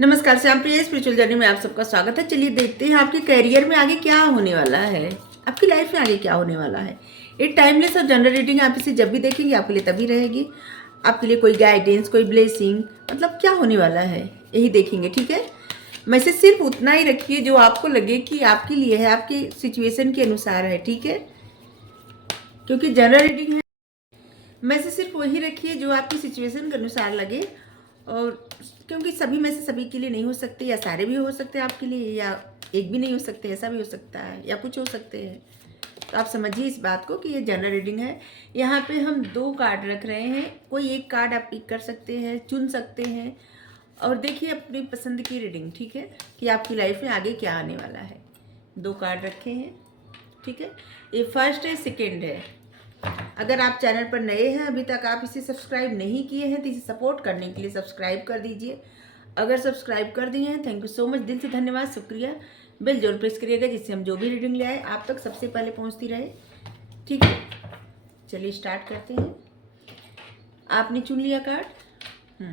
नमस्कार, श्यामप्रिया spiritual journey में आप सबका स्वागत है। चलिए देखते हैं आपके करियर में आगे क्या होने वाला है, आपकी लाइफ में आगे क्या होने वाला है। ये टाइमलेस और जनरल रीडिंग, आप इसे जब भी देखेंगे आपके लिए तभी रहेगी। आपके लिए कोई गाइडेंस, कोई ब्लेसिंग, मतलब क्या होने वाला है यही देखेंगे, ठीक है। मैसेज सिर्फ उतना ही रखिए जो आपको लगे कि आपके लिए है, आपकी सिचुएशन के अनुसार है, ठीक है, क्योंकि जनरल रीडिंग है। मैसेज सिर्फ वही रखिए जो आपकी सिचुएशन के अनुसार लगे, और क्योंकि सभी में से सभी के लिए नहीं हो सकते, या सारे भी हो सकते हैं आपके लिए, या एक भी नहीं हो सकते, ऐसा भी हो सकता है, या कुछ हो सकते हैं। तो आप समझिए इस बात को कि ये जनरल रीडिंग है। यहाँ पे हम 2 कार्ड रख रहे हैं, कोई एक कार्ड आप पिक कर सकते हैं, चुन सकते हैं, और देखिए अपनी पसंद की रीडिंग, ठीक है, कि आपकी लाइफ में आगे क्या आने वाला है। 2 कार्ड रखे हैं, ठीक है। ये फर्स्ट है, सेकेंड है। अगर आप चैनल पर नए हैं, अभी तक आप इसे सब्सक्राइब नहीं किए हैं, तो इसे सपोर्ट करने के लिए सब्सक्राइब कर दीजिए। अगर सब्सक्राइब कर दिए हैं, थैंक यू सो मच, दिल से धन्यवाद, शुक्रिया। बेल जरूर प्रेस करिएगा जिससे हम जो भी रीडिंग ले आए आप तक सबसे पहले पहुंचती रहे, ठीक है। चलिए स्टार्ट करते हैं। आपने चुन लिया कार्ड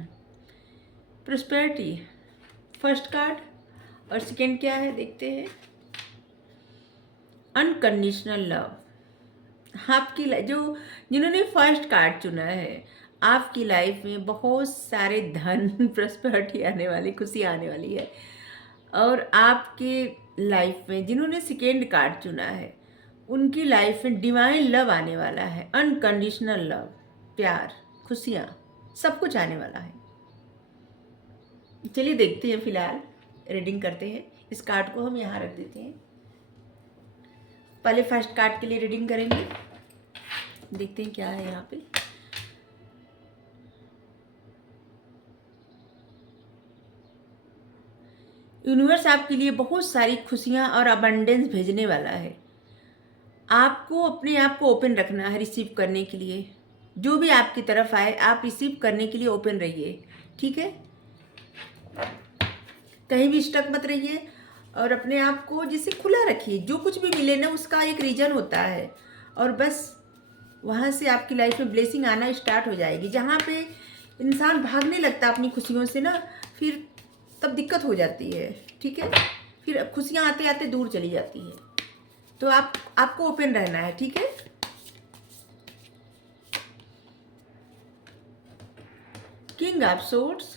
प्रोस्पेरिटी, फर्स्ट कार्ड, और सेकेंड क्या है देखते हैं। Unconditional love. आपकी जो जिन्होंने फर्स्ट कार्ड चुना है, आपकी लाइफ में बहुत सारे धन प्रॉस्पेरिटी आने वाली, खुशी आने वाली है। और आपके लाइफ में जिन्होंने सेकेंड कार्ड चुना है, उनकी लाइफ में डिवाइन लव आने वाला है, अनकंडीशनल लव, प्यार, खुशियाँ, सब कुछ आने वाला है। चलिए देखते हैं, फिलहाल रीडिंग करते हैं। इस कार्ड को हम यहाँ रख देते हैं। पहले फर्स्ट कार्ड के लिए रीडिंग करेंगे, देखते हैं क्या है यहाँ पे। यूनिवर्स आपके लिए बहुत सारी खुशियाँ और अबंडेंस भेजने वाला है। आपको अपने आप को ओपन रखना है रिसीव करने के लिए। जो भी आपकी तरफ आए आप रिसीव करने के लिए ओपन रहिए, ठीक है। कहीं भी स्टक मत रहिए, और अपने आप को जिसे खुला रखिए। जो कुछ भी मिले ना, उसका एक रीज़न होता है, और बस वहाँ से आपकी लाइफ में ब्लेसिंग आना स्टार्ट हो जाएगी। जहाँ पे इंसान भागने लगता है अपनी खुशियों से ना, फिर तब दिक्कत हो जाती है, ठीक है। फिर खुशियाँ आते आते दूर चली जाती है। तो आपको ओपन रहना है, ठीक है। King of swords,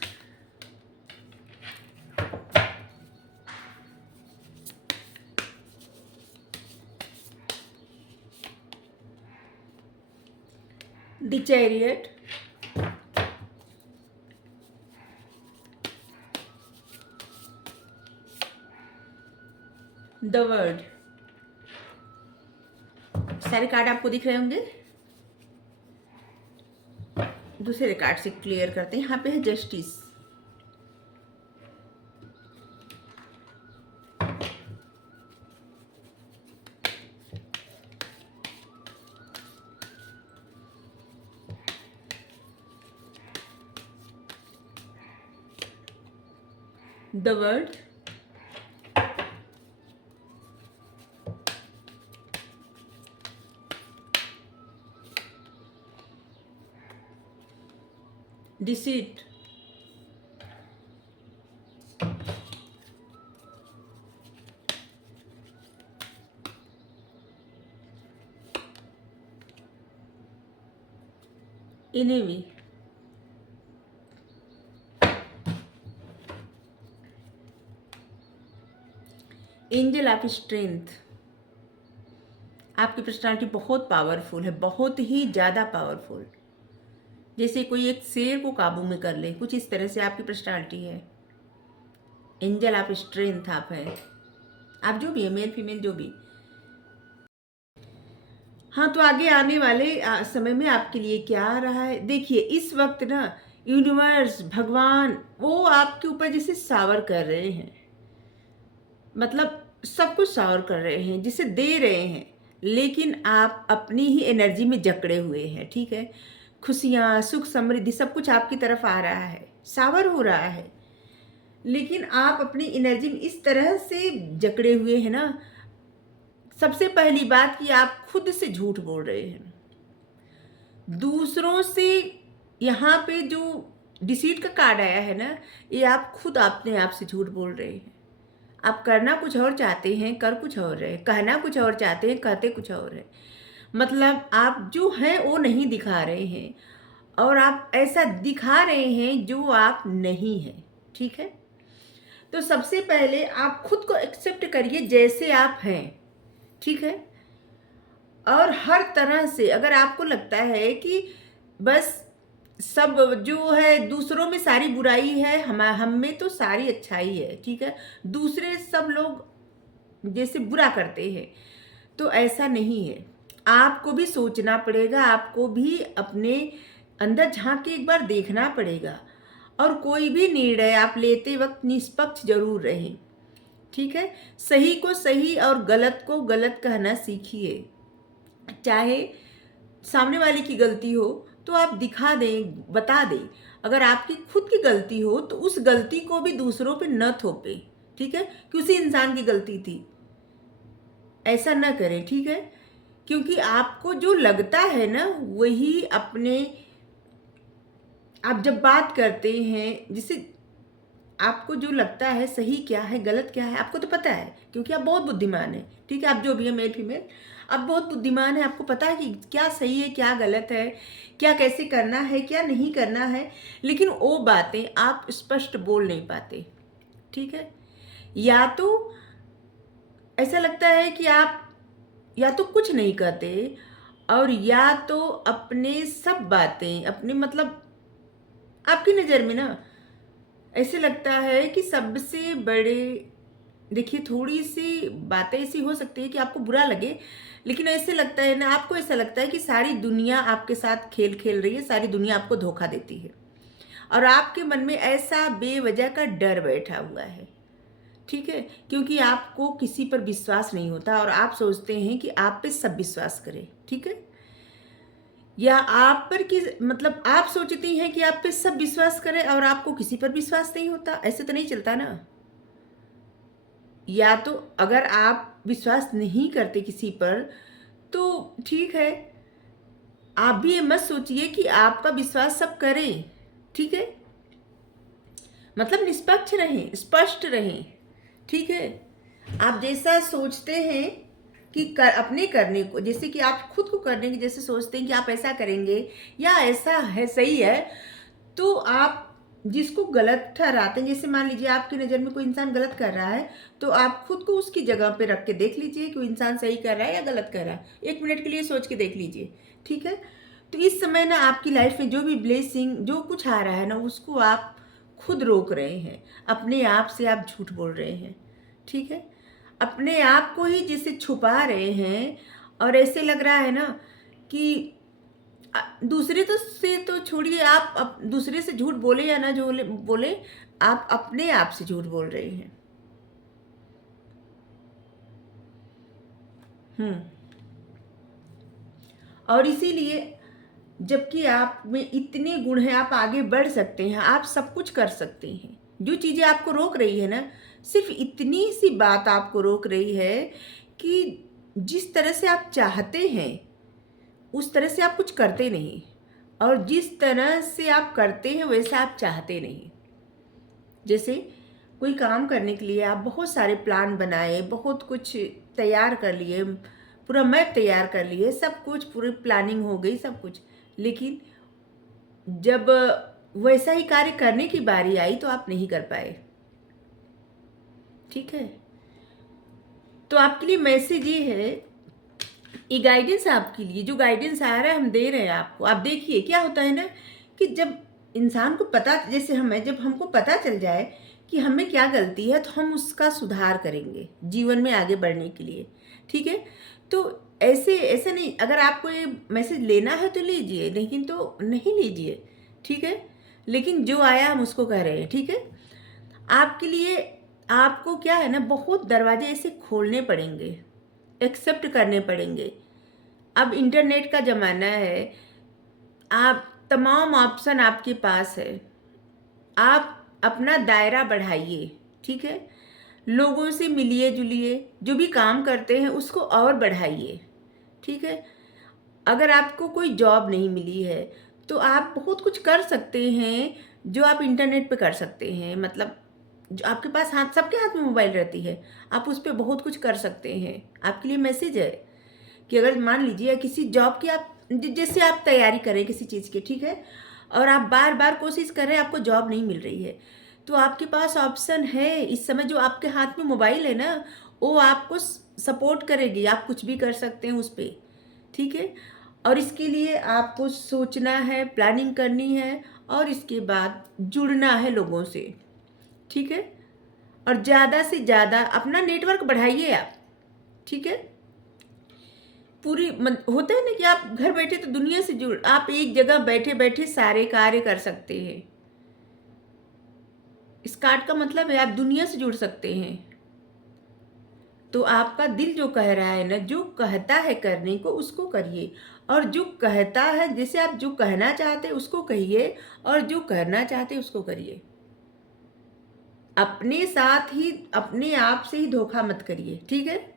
the chariot, the word. सारे कार्ड आपको दिख रहे होंगे। दूसरे कार्ड से क्लियर करते हैं। यहाँ पे है justice, the word, deceit, enemy, angel of strength. आपकी पर्सनालिटी बहुत पावरफुल है, बहुत ही ज़्यादा पावरफुल। जैसे कोई एक शेर को काबू में कर ले, कुछ इस तरह से आपकी पर्सनालिटी है। एंजल ऑफ स्ट्रेंथ आप है, आप जो भी है, मेल फीमेल जो भी। हाँ, तो आगे आने वाले समय में आपके लिए क्या आ रहा है देखिए। इस वक्त ना यूनिवर्स, भगवान, वो आपके ऊपर जैसे शावर कर रहे हैं, मतलब सब कुछ शावर कर रहे हैं, जिसे दे रहे हैं, लेकिन आप अपनी ही एनर्जी में जकड़े हुए हैं, ठीक है। खुशियाँ, सुख, समृद्धि सब कुछ आपकी तरफ आ रहा है, शावर हो रहा है, लेकिन आप अपनी एनर्जी में इस तरह से जकड़े हुए हैं ना। सबसे पहली बात कि आप खुद से झूठ बोल रहे हैं, दूसरों से। यहाँ पे जो डिसीट का कार्ड आया है ना, ये आप खुद अपने आप से झूठ बोल रहे हैं। आप करना कुछ और चाहते हैं, कर कुछ और रहे, कहना कुछ और चाहते हैं, कहते कुछ और है। मतलब आप जो हैं वो नहीं दिखा रहे हैं, और आप ऐसा दिखा रहे हैं जो आप नहीं हैं। ठीक है, तो सबसे पहले आप खुद को एक्सेप्ट करिए जैसे आप हैं। ठीक है, और हर तरह से अगर आपको लगता है कि बस सब जो है दूसरों में सारी बुराई है, हम में तो सारी अच्छाई है, ठीक है, दूसरे सब लोग जैसे बुरा करते हैं, तो ऐसा नहीं है। आपको भी सोचना पड़ेगा, आपको भी अपने अंदर झांक के एक बार देखना पड़ेगा, और कोई भी निर्णय आप लेते वक्त निष्पक्ष जरूर रहें। ठीक है, सही को सही और गलत को गलत कहना सीखिए। चाहे सामने वाले की गलती हो तो आप दिखा दें, बता दें। अगर आपकी खुद की गलती हो तो उस गलती को भी दूसरों पे न थोपे। ठीक है, कि उसी इंसान की गलती थी, ऐसा न करें। ठीक है, क्योंकि आपको जो लगता है ना वही अपने, आप जब बात करते हैं, जिसे आपको जो लगता है सही क्या है गलत क्या है आपको तो पता है, क्योंकि आप बहुत बुद्धिमान है। ठीक है, आप जो भी है मेल फीमेल, आप बहुत बुद्धिमान है, आपको पता है कि क्या सही है क्या गलत है, क्या कैसे करना है क्या नहीं करना है, लेकिन वो बातें आप स्पष्ट बोल नहीं पाते। ठीक है, या तो ऐसा लगता है कि आप या तो कुछ नहीं कहते, और या तो अपने सब बातें अपने मतलब आपकी नज़र में ना ऐसे लगता है कि सबसे बड़े, देखिए थोड़ी सी बातें ऐसी हो सकती है कि आपको बुरा लगे, लेकिन ऐसे लगता है ना, आपको ऐसा लगता है कि सारी दुनिया आपके साथ खेल खेल रही है, सारी दुनिया आपको धोखा देती है, और आपके मन में ऐसा बेवजह का डर बैठा हुआ है। ठीक है, क्योंकि आपको किसी पर विश्वास नहीं होता, और आप सोचते हैं कि आप पे सब विश्वास करें। ठीक है, या आप पर किस मतलब आप सोचती हैं कि आप पे सब विश्वास करें और आपको किसी पर विश्वास नहीं होता, ऐसे तो नहीं चलता ना। या तो अगर आप विश्वास नहीं करते किसी पर तो ठीक है, आप भी ये मत सोचिए कि आपका विश्वास सब करें। ठीक है, मतलब निष्पक्ष रहें, स्पष्ट रहें। ठीक है, आप जैसा सोचते हैं कि अपने करने को, जैसे कि आप खुद को करने की जैसे सोचते हैं कि आप ऐसा करेंगे या ऐसा है सही है, तो आप जिसको गलत ठहराते हैं, जैसे मान लीजिए आपकी नज़र में कोई इंसान गलत कर रहा है, तो आप खुद को उसकी जगह पे रख के देख लीजिए कि वो इंसान सही कर रहा है या गलत कर रहा है। 1 मिनट के लिए सोच के देख लीजिए। ठीक है, तो इस समय ना आपकी लाइफ में जो भी ब्लेसिंग जो कुछ आ रहा है ना, उसको आप खुद रोक रहे हैं, अपने आप से आप झूठ बोल रहे हैं। ठीक है, अपने आप को ही जैसे छुपा रहे हैं, और ऐसे लग रहा है ना कि दूसरे तो से तो छोड़िए, आप दूसरे से झूठ बोले या ना जो बोले, आप अपने आप से झूठ बोल रहे हैं। हम्म, और इसीलिए जबकि आप में इतने गुण हैं, आप आगे बढ़ सकते हैं, आप सब कुछ कर सकते हैं। जो चीज़ें आपको रोक रही है ना, सिर्फ इतनी सी बात आपको रोक रही है कि जिस तरह से आप चाहते हैं उस तरह से आप कुछ करते नहीं, और जिस तरह से आप करते हैं वैसा आप चाहते नहीं। जैसे कोई काम करने के लिए आप बहुत सारे प्लान बनाए, बहुत कुछ तैयार कर लिए, पूरा मैप तैयार कर लिए, सब कुछ पूरी प्लानिंग हो गई सब कुछ, लेकिन जब वैसा ही कार्य करने की बारी आई तो आप नहीं कर पाए। ठीक है, तो आपके लिए मैसेज ये है, ये गाइडेंस आपके लिए, जो गाइडेंस आ रहा है हम दे रहे हैं आपको। आप देखिए क्या होता है ना कि जब इंसान को पता, जैसे हमें, जब हमको पता चल जाए कि हमें क्या गलती है तो हम उसका सुधार करेंगे जीवन में आगे बढ़ने के लिए। ठीक है, तो ऐसे ऐसे नहीं, अगर आपको ये मैसेज लेना है तो लीजिए, लेकिन तो नहीं लीजिए। ठीक है, लेकिन जो आया हम उसको कह रहे हैं। ठीक है, आपके लिए आपको क्या है ना, बहुत दरवाजे ऐसे खोलने पड़ेंगे, एक्सेप्ट करने पड़ेंगे। अब इंटरनेट का ज़माना है, आप तमाम ऑप्शन आपके पास है, आप अपना दायरा बढ़ाइए। ठीक है, लोगों से मिलिए जुलिए, जो भी काम करते हैं उसको और बढ़ाइए। ठीक है, अगर आपको कोई जॉब नहीं मिली है तो आप बहुत कुछ कर सकते हैं, जो आप इंटरनेट पे कर सकते हैं, मतलब जो आपके पास हाथ, सबके हाथ में मोबाइल रहती है, आप उस पर बहुत कुछ कर सकते हैं। आपके लिए मैसेज है कि अगर मान लीजिए किसी जॉब की आप जैसे आप तैयारी करें किसी चीज़ की, ठीक है, और आप बार बार कोशिश कर रहे हैं, आपको जॉब नहीं मिल रही है, तो आपके पास ऑप्शन है इस समय, जो आपके हाथ में मोबाइल है ना, वो आपको सपोर्ट करेगी, आप कुछ भी कर सकते हैं उस पर, ठीक है। और इसके लिए आपको सोचना है, प्लानिंग करनी है, और इसके बाद जुड़ना है लोगों से, ठीक है। और ज़्यादा से ज़्यादा अपना नेटवर्क बढ़ाइए आप, ठीक है। होता है ना कि आप घर बैठे तो दुनिया से जुड़, आप एक जगह बैठे बैठे सारे कार्य कर सकते हैं। इस कार्ड का मतलब है आप दुनिया से जुड़ सकते हैं। तो आपका दिल जो कह रहा है ना, जो कहता है करने को, उसको करिए। और जो कहता है, जैसे आप जो कहना चाहते हैं उसको कहिए, और जो करना चाहते हैं उसको करिए। अपने साथ ही, अपने आप से ही धोखा मत करिए, ठीक है।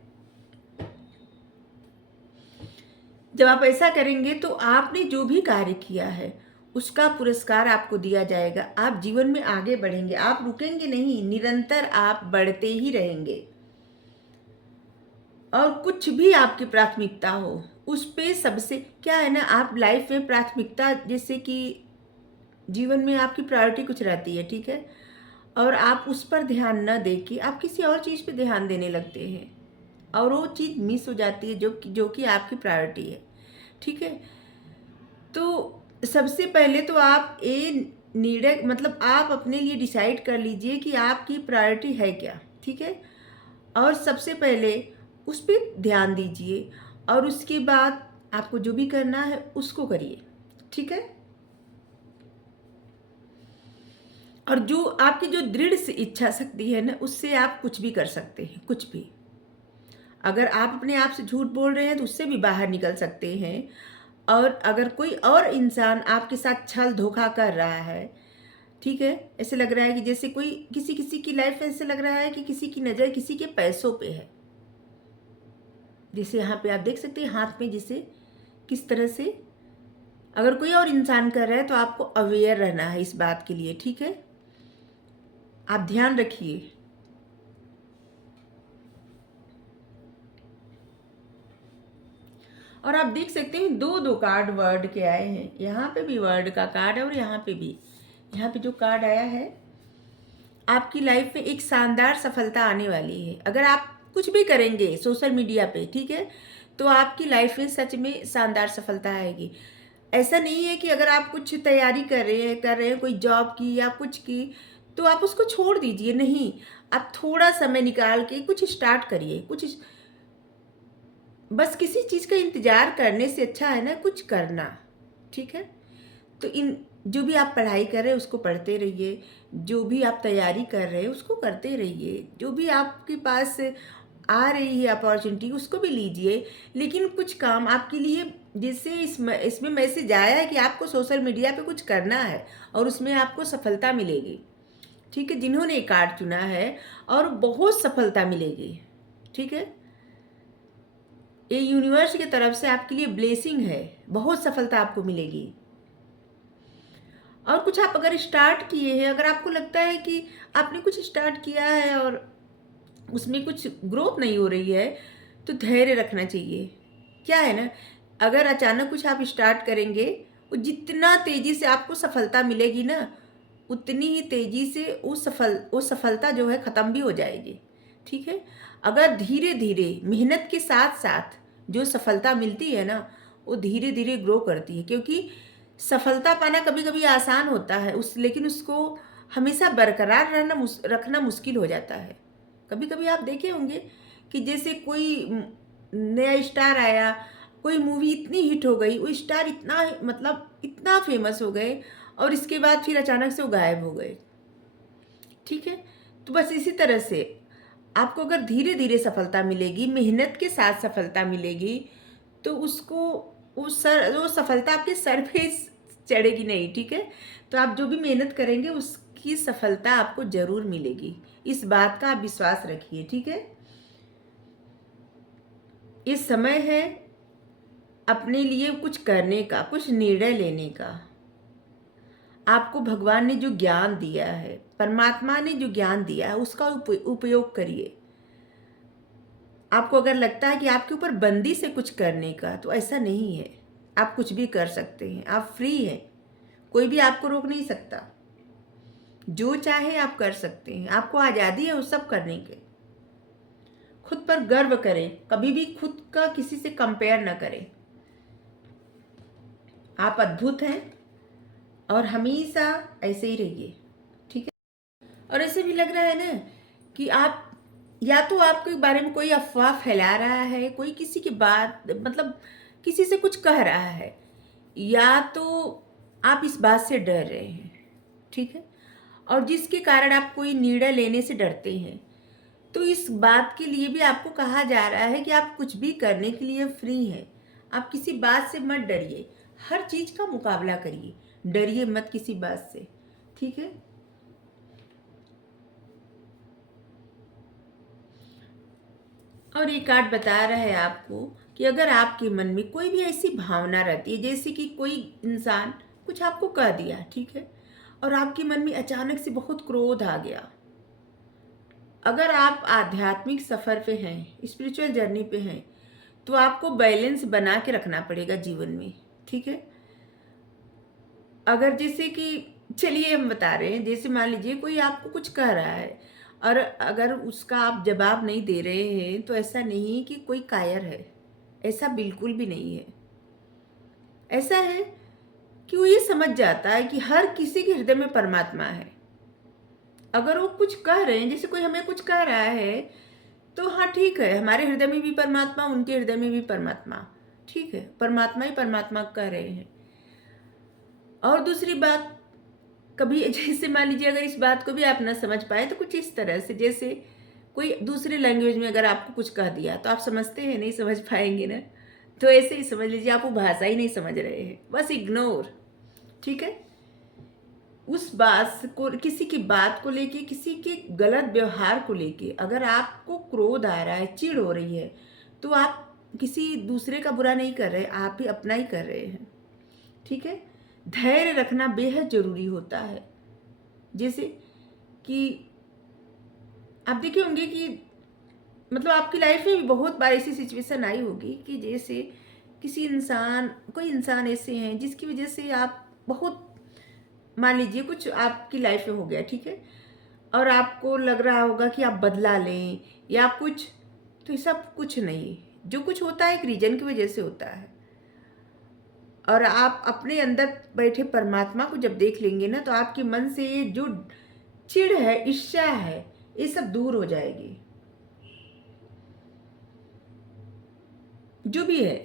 जब आप ऐसा करेंगे तो आपने जो भी कार्य किया है उसका पुरस्कार आपको दिया जाएगा। आप जीवन में आगे बढ़ेंगे, आप रुकेंगे नहीं, निरंतर आप बढ़ते ही रहेंगे। और कुछ भी आपकी प्राथमिकता हो, उस पे सबसे क्या है ना, आप लाइफ में प्राथमिकता, जैसे कि जीवन में आपकी प्रायोरिटी कुछ रहती है, ठीक है, और आप उस पर ध्यान न दे के आप किसी और चीज़ पे ध्यान देने लगते हैं, और वो चीज़ मिस हो जाती है जो कि आपकी प्रायोरिटी है, ठीक है। तो सबसे पहले तो आप ये निर्णय, मतलब आप अपने लिए डिसाइड कर लीजिए कि आपकी प्रायोरिटी है क्या, ठीक है। और सबसे पहले उस पर ध्यान दीजिए, और उसके बाद आपको जो भी करना है उसको करिए, ठीक है। और जो आपकी जो दृढ़ से इच्छा शक्ति है ना, उससे आप कुछ भी कर सकते हैं, कुछ भी। अगर आप अपने आप से झूठ बोल रहे हैं तो उससे भी बाहर निकल सकते हैं। और अगर कोई और इंसान आपके साथ छल धोखा कर रहा है, ठीक है, ऐसे लग रहा है कि जैसे कोई किसी किसी की लाइफ में ऐसे लग रहा है कि किसी की नज़र किसी के पैसों पे है, जैसे यहाँ पे आप देख सकते हैं हाथ में, जैसे किस तरह से अगर कोई और इंसान कर रहा है तो आपको अवेयर रहना है इस बात के लिए, ठीक है। आप ध्यान रखिए। और आप देख सकते हैं दो दो कार्ड वर्ड के आए हैं, यहाँ पे भी वर्ड का कार्ड है और यहाँ पे भी। यहाँ पे जो कार्ड आया है, आपकी लाइफ में एक शानदार सफलता आने वाली है। अगर आप कुछ भी करेंगे सोशल मीडिया पे, ठीक है, तो आपकी लाइफ में सच में शानदार सफलता आएगी। ऐसा नहीं है कि अगर आप कुछ तैयारी कर रहे हैं कोई जॉब की या कुछ की, तो आप उसको छोड़ दीजिए, नहीं। आप थोड़ा समय निकाल के कुछ स्टार्ट करिए, कुछ, बस किसी चीज़ का इंतज़ार करने से अच्छा है ना कुछ करना, ठीक है। तो इन जो भी आप पढ़ाई कर रहे हैं उसको पढ़ते रहिए, जो भी आप तैयारी कर रहे हैं उसको करते रहिए, जो भी आपके पास आ रही है अपॉर्चुनिटी उसको भी लीजिए। लेकिन कुछ काम आपके लिए, जैसे इसमें मैसेज आया है कि आपको सोशल मीडिया पे कुछ करना है और उसमें आपको सफलता मिलेगी, ठीक है। जिन्होंने ये कार्ड चुना है, और बहुत सफलता मिलेगी, ठीक है। ये यूनिवर्स की तरफ से आपके लिए ब्लेसिंग है, बहुत सफलता आपको मिलेगी। और कुछ आप अगर स्टार्ट किए हैं, अगर आपको लगता है कि आपने कुछ स्टार्ट किया है और उसमें कुछ ग्रोथ नहीं हो रही है, तो धैर्य रखना चाहिए। क्या है ना, अगर अचानक कुछ आप स्टार्ट करेंगे, वो जितना तेज़ी से आपको सफलता मिलेगी ना, उतनी ही तेज़ी से वो सफलता जो है ख़त्म भी हो जाएगी, ठीक है। अगर धीरे धीरे मेहनत के साथ साथ जो सफलता मिलती है ना, वो धीरे धीरे ग्रो करती है, क्योंकि सफलता पाना कभी कभी आसान होता है, लेकिन उसको हमेशा बरकरार रखना मुश्किल हो जाता है। कभी कभी आप देखे होंगे कि जैसे कोई नया स्टार आया, कोई मूवी इतनी हिट हो गई, वो स्टार इतना, मतलब इतना फेमस हो गए, और इसके बाद फिर अचानक से वो गायब हो गए, ठीक है। तो बस इसी तरह से आपको अगर धीरे धीरे सफलता मिलेगी, मेहनत के साथ सफलता मिलेगी, तो उसको वो सफलता आपके सर पे चढ़ेगी नहीं, ठीक है। तो आप जो भी मेहनत करेंगे उसकी सफलता आपको ज़रूर मिलेगी, इस बात का आप विश्वास रखिए, ठीक है। ये समय है अपने लिए कुछ करने का, कुछ निर्णय लेने का। आपको भगवान ने जो ज्ञान दिया है, परमात्मा ने जो ज्ञान दिया है, उसका उपयोग करिए। आपको अगर लगता है कि आपके ऊपर बंदी से कुछ करने का, तो ऐसा नहीं है। आप कुछ भी कर सकते हैं, आप फ्री हैं, कोई भी आपको रोक नहीं सकता। जो चाहे आप कर सकते हैं, आपको आज़ादी है वो सब करने के। खुद पर गर्व करें, कभी भी खुद का किसी से कंपेयर ना करें। आप अद्भुत हैं और हमेशा ऐसे ही रहिए, ठीक है। और ऐसे भी लग रहा है ना कि आप, या तो आपके बारे में कोई अफवाह फैला रहा है, कोई किसी की बात, मतलब किसी से कुछ कह रहा है, या तो आप इस बात से डर रहे हैं, ठीक है, और जिसके कारण आप कोई निर्णय लेने से डरते हैं। तो इस बात के लिए भी आपको कहा जा रहा है कि आप कुछ भी करने के लिए फ्री हैं। आप किसी बात से मत डरिए, हर चीज का मुकाबला करिए, डरिए मत किसी बात से, ठीक है। और ये कार्ड बता रहा है आपको कि अगर आपके मन में कोई भी ऐसी भावना रहती है, जैसे कि कोई इंसान कुछ आपको कह दिया, ठीक है, और आपके मन में अचानक से बहुत क्रोध आ गया, अगर आप आध्यात्मिक सफ़र पे हैं, स्पिरिचुअल जर्नी पे हैं, तो आपको बैलेंस बना के रखना पड़ेगा जीवन में, ठीक है। अगर जैसे कि, चलिए हम बता रहे हैं, जैसे मान लीजिए कोई आपको कुछ कह रहा है और अगर उसका आप जवाब नहीं दे रहे हैं, तो ऐसा नहीं कि कोई कायर है, ऐसा बिल्कुल भी नहीं है। ऐसा है कि वो ये समझ जाता है कि हर किसी के हृदय में परमात्मा है। अगर वो कुछ कह रहे हैं, जैसे कोई हमें कुछ कह रहा है, तो हाँ ठीक है, हमारे हृदय में भी परमात्मा, उनके हृदय में भी परमात्मा, ठीक है, परमात्मा ही परमात्मा कह रहे हैं। और दूसरी बात, कभी जैसे मान लीजिए अगर इस बात को भी आप ना समझ पाए, तो कुछ इस तरह से, जैसे कोई दूसरे लैंग्वेज में अगर आपको कुछ कह दिया, तो आप समझते हैं, नहीं समझ पाएंगे ना, तो ऐसे ही समझ लीजिए आप वो भाषा ही नहीं समझ रहे हैं, बस इग्नोर, ठीक है। उस बात को, किसी की बात को लेके, किसी के गलत व्यवहार को लेके अगर आपको क्रोध आ रहा है, चिढ़ हो रही है, तो आप किसी दूसरे का बुरा नहीं कर रहे, आप ही अपना ही कर रहे हैं, ठीक है। धैर्य रखना बेहद जरूरी होता है। जैसे कि आप देखे होंगे कि मतलब आपकी लाइफ में भी बहुत बार ऐसी सिचुएशन आई होगी कि जैसे कोई इंसान ऐसे हैं जिसकी वजह से आप बहुत, मान लीजिए कुछ आपकी लाइफ में हो गया, ठीक है, और आपको लग रहा होगा कि आप बदला लें या कुछ, तो ये सब कुछ नहीं, जो कुछ होता है एक रीजन की वजह से होता है। और आप अपने अंदर बैठे परमात्मा को जब देख लेंगे ना, तो आपके मन से ये जो चिढ़ है, ईर्ष्या है, ये सब दूर हो जाएगी। जो भी है,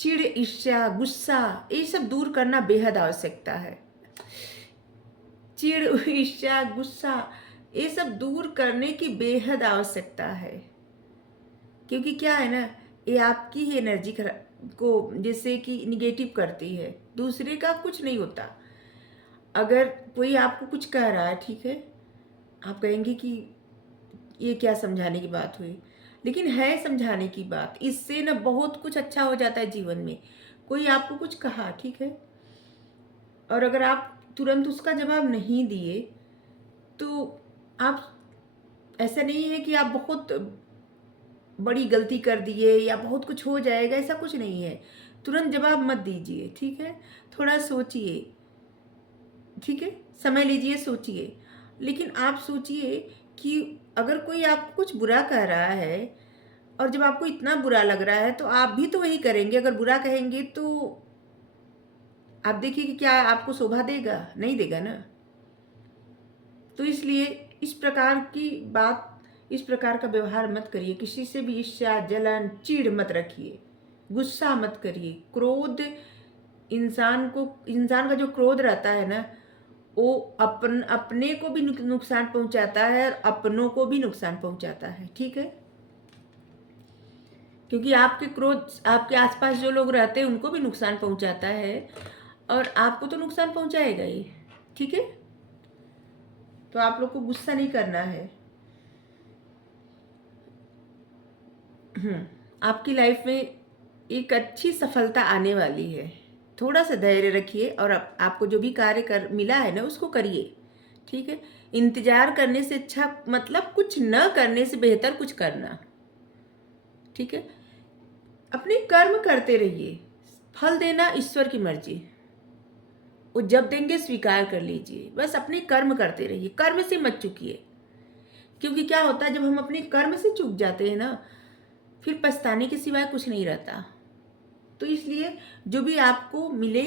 चिढ़, ईर्ष्या, गुस्सा, ये सब दूर करना बेहद आवश्यकता है। चिढ़, ईर्ष्या, गुस्सा, ये सब दूर करने की बेहद आवश्यकता है। क्योंकि क्या है ना, ये आपकी ही एनर्जी को जैसे कि निगेटिव करती है, दूसरे का कुछ नहीं होता। अगर कोई आपको कुछ कह रहा है, ठीक है, आप कहेंगे कि ये क्या समझाने की बात हुई, लेकिन है समझाने की बात, इससे ना बहुत कुछ अच्छा हो जाता है जीवन में। कोई आपको कुछ कहा, ठीक है, और अगर आप तुरंत उसका जवाब नहीं दिए, तो आप, ऐसा नहीं है कि आप बहुत बड़ी गलती कर दिए या बहुत कुछ हो जाएगा, ऐसा कुछ नहीं है। तुरंत जवाब मत दीजिए, ठीक है, थोड़ा सोचिए, ठीक है, समय लीजिए, सोचिए। लेकिन आप सोचिए कि अगर कोई आपको कुछ बुरा कह रहा है और जब आपको इतना बुरा लग रहा है, तो आप भी तो वही करेंगे। अगर बुरा कहेंगे तो आप देखिए कि क्या आपको शोभा देगा, नहीं देगा ना। तो इसलिए इस प्रकार की बात, इस प्रकार का व्यवहार मत करिए, किसी से भी ईर्ष्या, जलन, चिढ़ मत रखिए, गुस्सा मत करिए। क्रोध, इंसान का जो क्रोध रहता है ना, वो अपने को भी नुकसान पहुंचाता है और अपनों को भी नुकसान पहुंचाता है, ठीक है। क्योंकि आपके क्रोध आपके आसपास जो लोग रहते हैं उनको भी नुकसान पहुंचाता है और आपको तो नुकसान पहुंचाएगा ही, ठीक है। तो आप लोग को गुस्सा नहीं करना है। आपकी लाइफ में एक अच्छी सफलता आने वाली है, थोड़ा सा धैर्य रखिए और आपको जो भी कार्य कर मिला है ना उसको करिए। ठीक है, इंतजार करने से अच्छा मतलब कुछ न करने से बेहतर कुछ करना। ठीक है, अपने कर्म करते रहिए, फल देना ईश्वर की मर्जी, वो जब देंगे स्वीकार कर लीजिए। बस अपने कर्म करते रहिए, कर्म से मत चूकिए। क्योंकि क्या होता है, जब हम अपने कर्म से चूक जाते हैं ना, फिर पछताने के सिवाय कुछ नहीं रहता। तो इसलिए जो भी आपको मिले,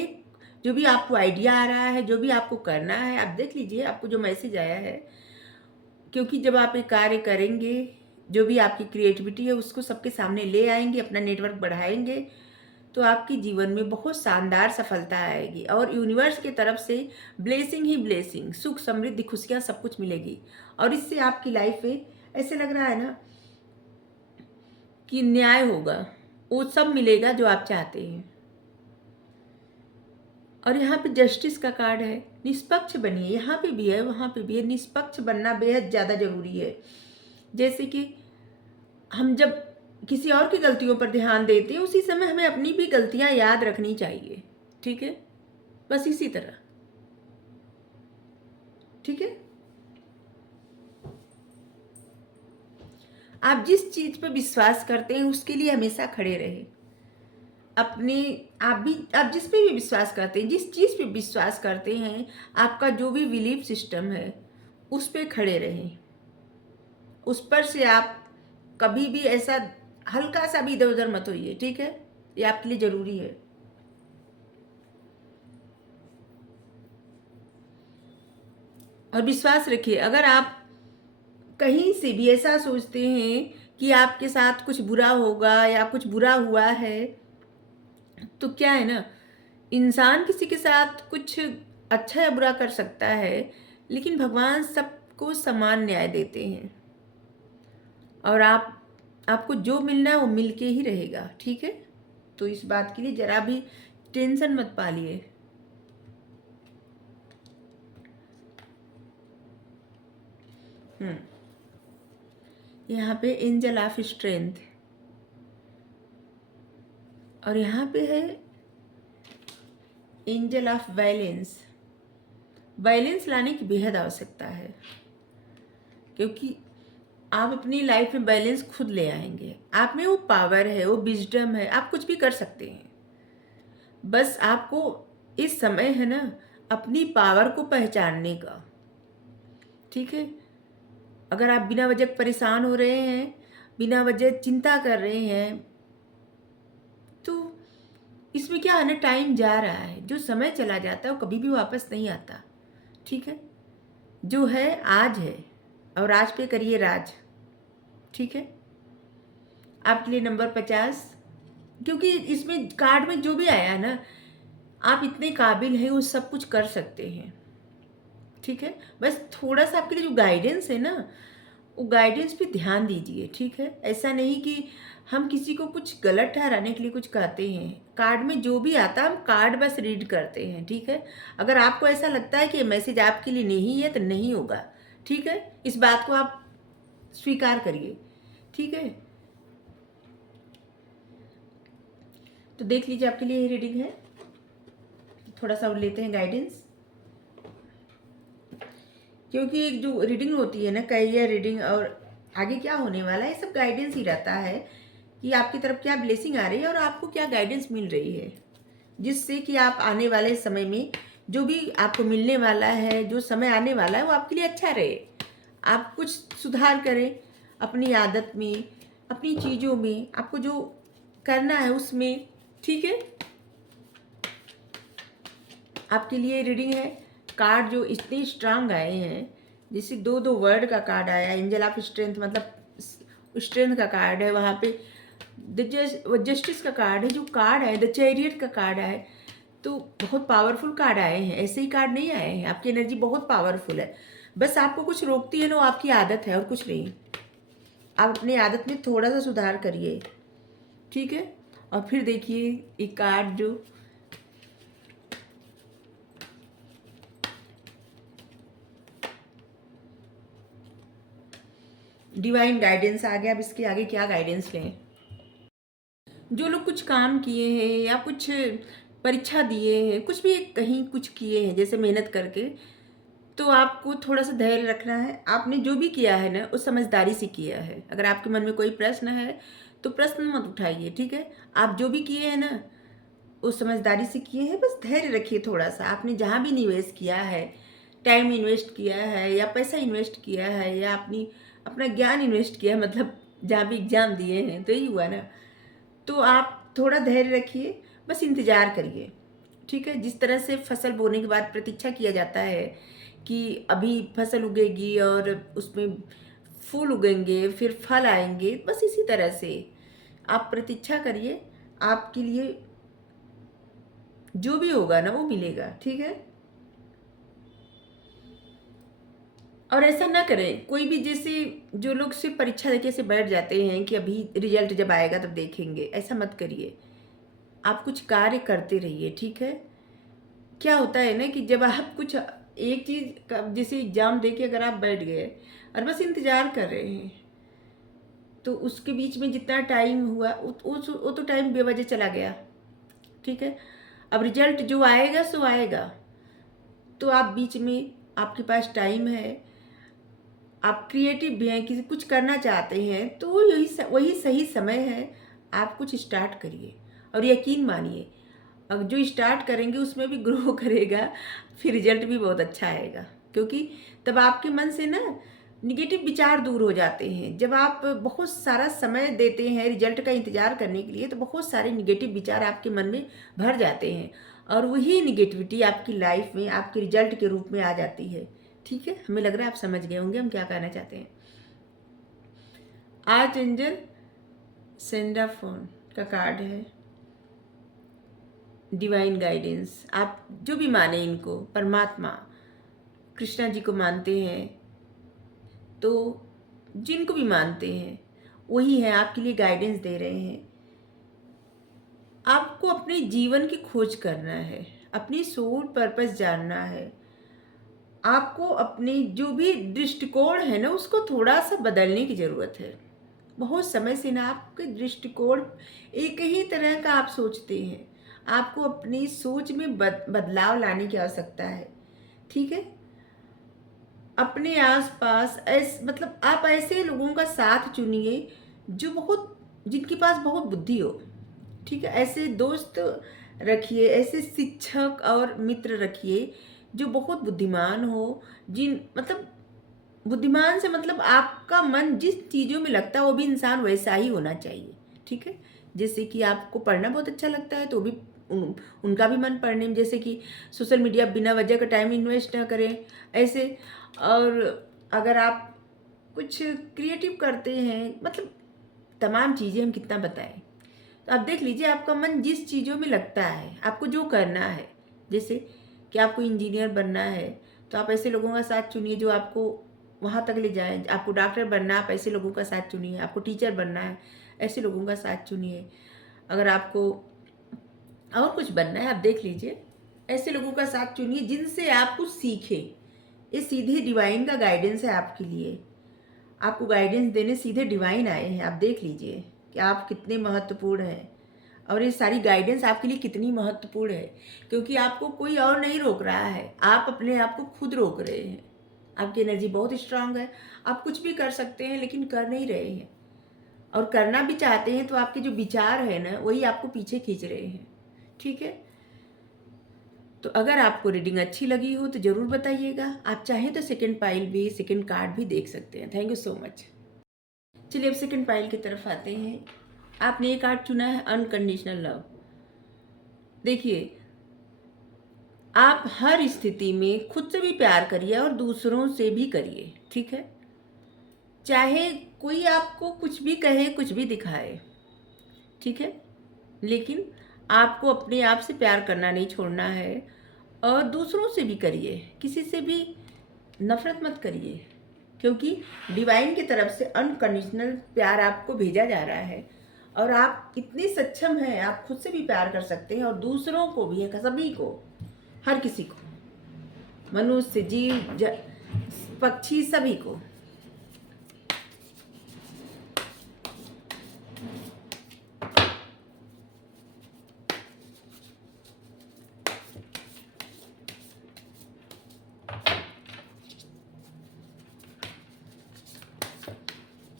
जो भी आपको आइडिया आ रहा है, जो भी आपको करना है, आप देख लीजिए आपको जो मैसेज आया है। क्योंकि जब आप एक कार्य करेंगे, जो भी आपकी क्रिएटिविटी है उसको सबके सामने ले आएंगे, अपना नेटवर्क बढ़ाएंगे, तो आपके जीवन में बहुत शानदार सफलता आएगी और यूनिवर्स की तरफ से ब्लेसिंग ही ब्लेसिंग, सुख समृद्धि खुशियाँ सब कुछ मिलेगी। और इससे आपकी लाइफ में ऐसे लग रहा है ना कि न्याय होगा, वो सब मिलेगा जो आप चाहते हैं। और यहाँ पे जस्टिस का कार्ड है, निष्पक्ष बनिए, यहाँ पे भी है वहाँ पे भी है। निष्पक्ष बनना बेहद ज़्यादा जरूरी है। जैसे कि हम जब किसी और की गलतियों पर ध्यान देते हैं, उसी समय हमें अपनी भी गलतियाँ याद रखनी चाहिए। ठीक है, बस इसी तरह। ठीक है, आप जिस चीज़ पर विश्वास करते हैं उसके लिए हमेशा खड़े रहे। अपने आप जिस पे भी विश्वास करते हैं, जिस चीज़ पे विश्वास करते हैं, आपका जो भी बिलीफ सिस्टम है उस पे खड़े रहें। उस पर से आप कभी भी ऐसा हल्का सा भी इधर उधर मत होइए। ठीक है, ये आपके लिए ज़रूरी है। और विश्वास रखिए, अगर आप कहीं से भी ऐसा सोचते हैं कि आपके साथ कुछ बुरा होगा या कुछ बुरा हुआ है, तो क्या है ना, इंसान किसी के साथ कुछ अच्छा या बुरा कर सकता है, लेकिन भगवान सबको समान न्याय देते हैं। और आपको जो मिलना है वो मिल के ही रहेगा। ठीक है, तो इस बात के लिए जरा भी टेंशन मत पालिए। यहाँ पे एंजल ऑफ स्ट्रेंथ और यहाँ पे है एंजल ऑफ बैलेंस। बैलेंस लाने की बेहद आवश्यकता है, क्योंकि आप अपनी लाइफ में बैलेंस खुद ले आएंगे। आप में वो पावर है, वो विजडम है, आप कुछ भी कर सकते हैं। बस आपको इस समय है ना अपनी पावर को पहचानने का। ठीक है, अगर आप बिना वजह परेशान हो रहे हैं, बिना वजह चिंता कर रहे हैं, तो इसमें क्या है ना, टाइम जा रहा है। जो समय चला जाता है वो कभी भी वापस नहीं आता। ठीक है, जो है आज है और आज पे करिए राज। ठीक है, आपके लिए नंबर 50, क्योंकि इसमें कार्ड में जो भी आया है ना, आप इतने काबिल हैं, वो सब कुछ कर सकते हैं। ठीक है, बस थोड़ा सा आपके लिए जो गाइडेंस है ना, वो गाइडेंस पे ध्यान दीजिए। ठीक है, ऐसा नहीं कि हम किसी को कुछ गलत ठहराने के लिए कुछ कहते हैं। कार्ड में जो भी आता है हम कार्ड बस रीड करते हैं। ठीक है, अगर आपको ऐसा लगता है कि ये मैसेज आपके लिए नहीं है तो नहीं होगा। ठीक है, इस बात को आप स्वीकार करिए। ठीक है, तो देख लीजिए आपके लिए ये रीडिंग है। थोड़ा सा और लेते हैं गाइडेंस, क्योंकि एक जो रीडिंग होती है ना, करियर रीडिंग और आगे क्या होने वाला है, सब गाइडेंस ही रहता है कि आपकी तरफ क्या ब्लेसिंग आ रही है और आपको क्या गाइडेंस मिल रही है, जिससे कि आप आने वाले समय में जो भी आपको मिलने वाला है, जो समय आने वाला है, वो आपके लिए अच्छा रहे। आप कुछ सुधार करें अपनी आदत में, अपनी चीज़ों में, आपको जो करना है उसमें। ठीक है, आपके लिए रीडिंग है। कार्ड जो इतने स्ट्रांग आए हैं, जैसे दो दो वर्ड का कार्ड आया, एंजल ऑफ स्ट्रेंथ, मतलब स्ट्रेंथ का कार्ड है। वहाँ पे जस्टिस का कार्ड है, जो कार्ड है द चैरियट का कार्ड है। तो बहुत पावरफुल कार्ड आए हैं, ऐसे ही कार्ड नहीं आए हैं। आपकी एनर्जी बहुत पावरफुल है। बस आपको कुछ रोकती है ना, वो आपकी आदत है और कुछ नहीं। आप अपनी आदत में थोड़ा सा सुधार करिए। ठीक है, और फिर देखिए एक कार्ड जो डिवाइन गाइडेंस आ गया। अब इसके आगे क्या गाइडेंस लें। जो लोग कुछ काम किए हैं या कुछ परीक्षा दिए हैं, कुछ भी कहीं कुछ किए हैं जैसे मेहनत करके, तो आपको थोड़ा सा धैर्य रखना है। आपने जो भी किया है ना वो समझदारी से किया है। अगर आपके मन में कोई प्रश्न है तो प्रश्न मत उठाइए, ठीक है। आप जो भी किए हैं ना वो समझदारी से किए हैं, बस धैर्य रखिए थोड़ा सा। आपने जहाँ भी निवेश किया है, टाइम इन्वेस्ट किया है या पैसा इन्वेस्ट किया है या अपना ज्ञान इन्वेस्ट किया है, मतलब जहाँ भी एग्ज़ाम दिए हैं तो यही हुआ ना, तो आप थोड़ा धैर्य रखिए, बस इंतज़ार करिए, ठीक है। जिस तरह से फसल बोने के बाद प्रतीक्षा किया जाता है कि अभी फसल उगेगी और उसमें फूल उगेंगे, फिर फल आएंगे, बस इसी तरह से आप प्रतीक्षा करिए। आपके लिए जो भी होगा ना वो मिलेगा, ठीक है। और ऐसा ना करें कोई भी, जैसे जो लोग सिर्फ परीक्षा देके से बैठ जाते हैं कि अभी रिजल्ट जब आएगा तब देखेंगे, ऐसा मत करिए। आप कुछ कार्य करते रहिए, ठीक है। क्या होता है ना कि जब आप कुछ एक चीज़ का जैसे एग्ज़ाम दे के अगर आप बैठ गए और बस इंतज़ार कर रहे हैं, तो उसके बीच में जितना टाइम हुआ वो तो टाइम बेवजह चला गया, ठीक है। अब रिजल्ट जो आएगा सो आएगा, तो आप बीच में आपके पास टाइम है, आप क्रिएटिव भी हैं, किसी कुछ करना चाहते हैं, तो वही सही समय है। आप कुछ स्टार्ट करिए और यकीन मानिए अब जो स्टार्ट करेंगे उसमें भी ग्रो करेगा, फिर रिजल्ट भी बहुत अच्छा आएगा। क्योंकि तब आपके मन से ना निगेटिव विचार दूर हो जाते हैं। जब आप बहुत सारा समय देते हैं रिजल्ट का इंतज़ार करने के लिए, तो बहुत सारे निगेटिव विचार आपके मन में भर जाते हैं और वही निगेटिविटी आपकी लाइफ में आपके रिजल्ट के रूप में आ जाती है, ठीक है। हमें लग रहा है आप समझ गए होंगे हम क्या कहना चाहते हैं। आर्च एंजल सेंडाफोन का कार्ड है, डिवाइन गाइडेंस। आप जो भी माने इनको, परमात्मा कृष्णा जी को मानते हैं तो जिनको भी मानते हैं वही है, आपके लिए गाइडेंस दे रहे हैं। आपको अपने जीवन की खोज करना है, अपनी सोल पर्पस जानना है। आपको अपनी जो भी दृष्टिकोण है ना उसको थोड़ा सा बदलने की ज़रूरत है। बहुत समय से ना आपके दृष्टिकोण एक ही तरह का आप सोचते हैं। आपको अपनी सोच में बदलाव लाने की आवश्यकता है, ठीक है। अपने आसपास मतलब आप ऐसे लोगों का साथ चुनिए जो जिनके पास बहुत बुद्धि हो, ठीक है। ऐसे दोस्त रखिए, ऐसे शिक्षक और मित्र रखिए जो बहुत बुद्धिमान हो, जिन मतलब बुद्धिमान से मतलब आपका मन जिस चीज़ों में लगता है वो भी इंसान वैसा ही होना चाहिए, ठीक है। जैसे कि आपको पढ़ना बहुत अच्छा लगता है तो भी उनका भी मन पढ़ने में, जैसे कि सोशल मीडिया बिना वजह का टाइम इन्वेस्ट ना करें ऐसे। और अगर आप कुछ क्रिएटिव करते हैं, मतलब तमाम चीज़ें हम कितना बताएं, तो आप देख लीजिए आपका मन जिस चीज़ों में लगता है, आपको जो करना है, जैसे कि आपको इंजीनियर बनना है तो आप ऐसे लोगों का साथ चुनिए जो आपको वहाँ तक ले जाएं। आपको डॉक्टर बनना है, आप ऐसे लोगों का साथ चुनिए। आपको टीचर बनना है, ऐसे लोगों का साथ चुनिए। अगर आपको और कुछ बनना है, आप देख लीजिए, ऐसे लोगों का साथ चुनिए जिनसे आप कुछ सीखें। ये सीधे डिवाइन का गाइडेंस है आपके लिए। आपको गाइडेंस देने सीधे डिवाइन आए हैं। आप देख लीजिए कि आप कितने महत्वपूर्ण हैं और ये सारी गाइडेंस आपके लिए कितनी महत्वपूर्ण है, क्योंकि आपको कोई और नहीं रोक रहा है, आप अपने आप को खुद रोक रहे हैं। आपकी एनर्जी बहुत स्ट्रांग है, आप कुछ भी कर सकते हैं लेकिन कर नहीं रहे हैं। और करना भी चाहते हैं तो आपके जो विचार है ना वही आपको पीछे खींच रहे हैं, ठीक है। तो अगर आपको रीडिंग अच्छी लगी हो तो ज़रूर बताइएगा। आप चाहें तो सेकंड पाइल भी, सेकंड कार्ड भी देख सकते हैं। Thank you so much. चलिए अब सेकंड पाइल की तरफ आते हैं। आपने ये कार्ड चुना है अनकंडीशनल लव। देखिए, आप हर स्थिति में खुद से भी प्यार करिए और दूसरों से भी करिए, ठीक है। चाहे कोई आपको कुछ भी कहे, कुछ भी दिखाए, ठीक है, लेकिन आपको अपने आप से प्यार करना नहीं छोड़ना है और दूसरों से भी करिए, किसी से भी नफरत मत करिए, क्योंकि डिवाइन की तरफ से अनकंडीशनल प्यार आपको भेजा जा रहा है और आप इतने सक्षम हैं, आप खुद से भी प्यार कर सकते हैं और दूसरों को भी, सभी को, हर किसी को, मनुष्य, जीव, पक्षी, सभी को।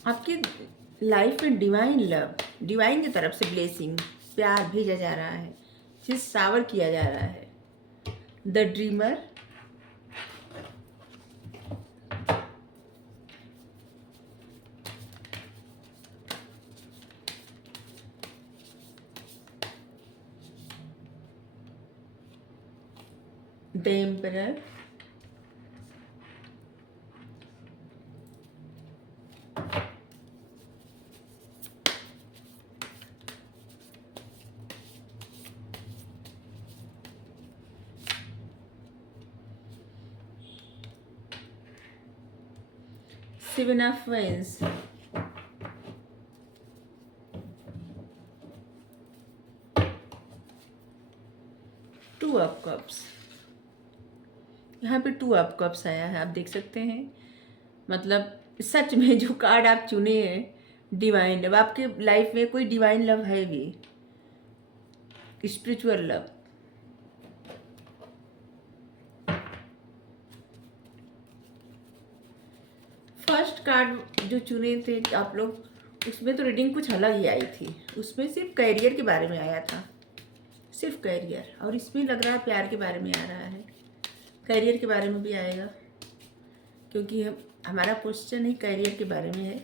आपकी लाइफ में डिवाइन लव, डिवाइन की तरफ से ब्लेसिंग, प्यार भेजा जा रहा है, चीज सावर किया जा रहा है। The dreamer, the emperor, seven of wands, two of cups. यहाँ पे टू ऑफ कप्स आया है, आप देख सकते हैं। मतलब सच में जो कार्ड आप चुने हैं डिवाइन लव, आपके लाइफ में कोई डिवाइन लव है भी, स्पिरिचुअल लव। फर्स्ट कार्ड जो चुने थे आप लोग, उसमें तो रीडिंग कुछ अलग ही आई थी। उसमें सिर्फ कैरियर के बारे में आया था, सिर्फ कैरियर। और इसमें लग रहा है प्यार के बारे में आ रहा है, कैरियर के बारे में भी आएगा, क्योंकि हमारा क्वेश्चन ही कैरियर के बारे में है।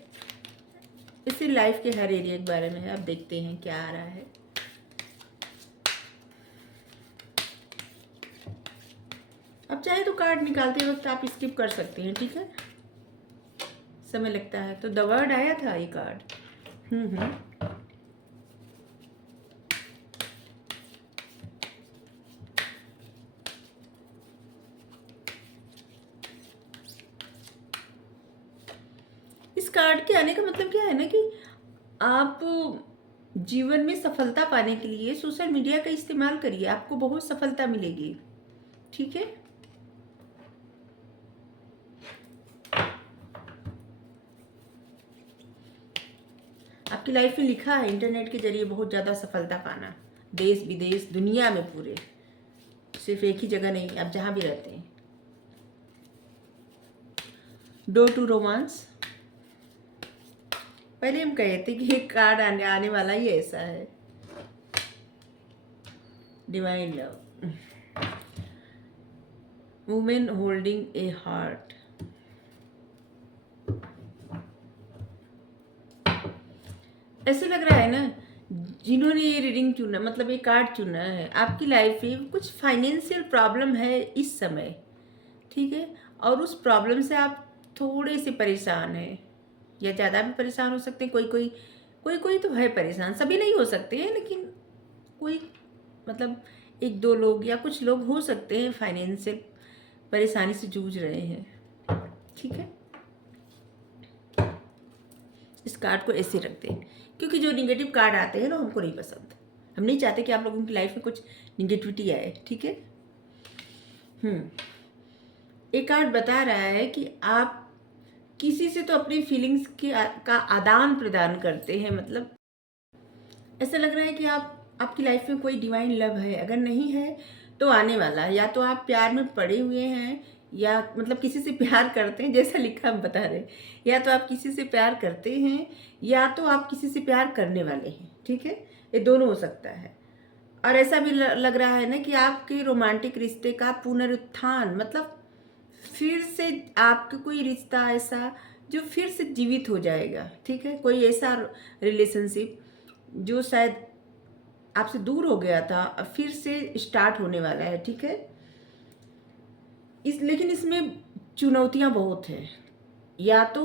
इससे लाइफ के हर एरिया के बारे में है। आप देखते हैं क्या आ रहा है। अब चाहे तो कार्ड निकालते वक्त आप स्किप कर सकते हैं, ठीक है, समय लगता है। तो द वर्ड आया था ये कार्ड। इस कार्ड के आने का मतलब क्या है ना कि आप जीवन में सफलता पाने के लिए सोशल मीडिया का इस्तेमाल करिए, आपको बहुत सफलता मिलेगी, ठीक है। आपकी लाइफ में लिखा है इंटरनेट के जरिए बहुत ज़्यादा सफलता पाना, देश विदेश दुनिया में पूरे, सिर्फ एक ही जगह नहीं, आप जहाँ भी रहते हैं। डोर टू रोमांस, पहले हम कहे थे कि ये कार्ड आने वाला ही ऐसा है, डिवाइन लव, वुमेन होल्डिंग ए हार्ट। ऐसे लग रहा है ना, जिन्होंने ये रीडिंग चुना, मतलब ये कार्ड चुना है, आपकी लाइफ में कुछ फाइनेंशियल प्रॉब्लम है इस समय, ठीक है। और उस प्रॉब्लम से आप थोड़े से परेशान हैं, या ज़्यादा भी परेशान हो सकते हैं। कोई तो है परेशान, सभी नहीं हो सकते हैं, लेकिन कोई मतलब एक दो लोग या कुछ लोग हो सकते हैं फाइनेंशियल परेशानी से जूझ रहे हैं, ठीक है। इस कार्ड को ऐसे रखते हैं, क्योंकि जो निगेटिव कार्ड आते हैं ना हमको नहीं पसंद। हम नहीं चाहते कि आप लोगों की लाइफ में कुछ निगेटिविटी आए, ठीक है। एक कार्ड बता रहा है कि आप किसी से तो अपनी फीलिंग्स का आदान प्रदान करते हैं। मतलब ऐसा लग रहा है कि आपकी लाइफ में कोई डिवाइन लव है, अगर नहीं है तो आने वाला है। या तो आप प्यार में पड़े हुए हैं, या मतलब किसी से प्यार करते हैं, जैसा लिखा हम बता रहे, या तो आप किसी से प्यार करते हैं या तो आप किसी से प्यार करने वाले हैं, ठीक है। ये दोनों हो सकता है। और ऐसा भी लग रहा है ना कि आपके रोमांटिक रिश्ते का पुनरुत्थान, मतलब फिर से आपका कोई रिश्ता ऐसा जो फिर से जीवित हो जाएगा, ठीक है। कोई ऐसा रिलेशनशिप जो शायद आपसे दूर हो गया था, अब फिर से स्टार्ट होने वाला है, ठीक है। लेकिन इसमें चुनौतियां बहुत हैं। या तो